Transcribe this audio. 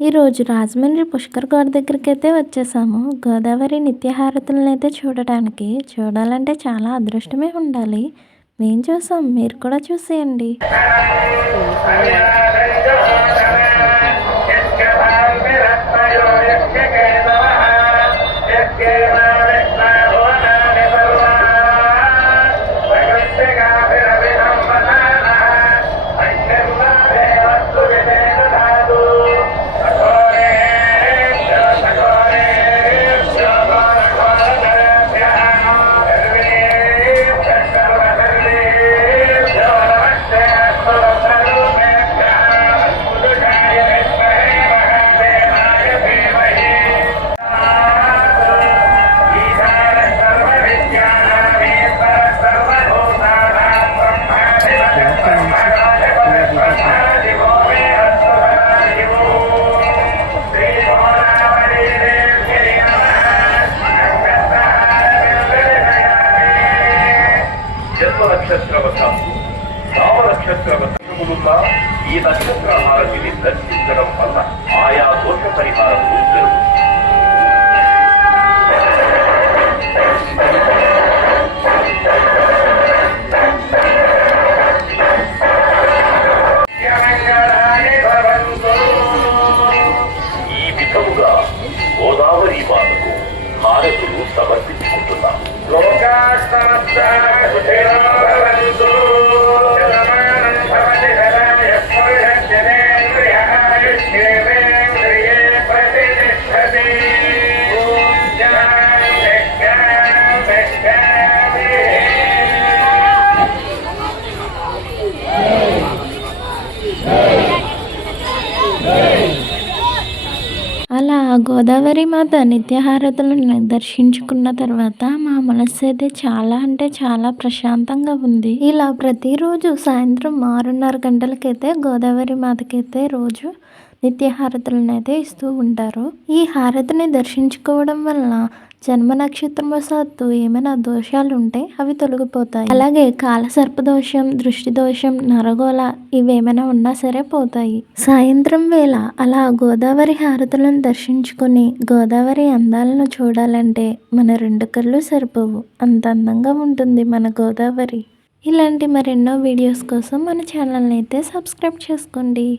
ఈరోజు రాజమండ్రి పుష్కర్ గోడ దగ్గరికి అయితే వచ్చేసాము. గోదావరి నిత్యహారతులను అయితే చూడటానికి చూడాలంటే చాలా అదృష్టమే ఉండాలి. మేము చూసాం మీరు కూడా చూసేయండి. జన్మ నక్షత్రవత రామ నక్షత్రవతములున్న ఈ నక్షత్ర హారతిని దర్శించడం వల్ల ఆయా దోష పరిహారము జరుగుతుంది గోదావరి మాతకు హారతులు సమర్పించుకుంటున్నాం అలా Taylor. గోదావరి మాత నిత్యహారతులను దర్శించుకున్న తర్వాత మా మనస్సు అయితే చాలా అంటే చాలా ప్రశాంతంగా ఉంది. ఇలా ప్రతిరోజు సాయంత్రం ఆరున్నర గంటలకైతే గోదావరి మాతకైతే రోజు నిత్య హారతులను అయితే ఇస్తూ ఉంటారు. ఈ హారతిని దర్శించుకోవడం వల్ల జన్మ నక్షత్రం వసాత్తు ఏమైనా దోషాలు ఉంటే అవి తొలగిపోతాయి. అలాగే కాలసర్ప దోషం దృష్టి దోషం నరగోల ఇవేమైనా ఉన్నా సరే పోతాయి. సాయంత్రం వేళ అలా గోదావరి హారతులను దర్శించుకొని గోదావరి అందాలను చూడాలంటే మన రెండు కళ్ళు సరిపోవు. అంత అందంగా ఉంటుంది మన గోదావరి. ఇలాంటి మరెన్నో వీడియోస్ కోసం మన ఛానల్ని అయితే సబ్స్క్రైబ్ చేసుకోండి.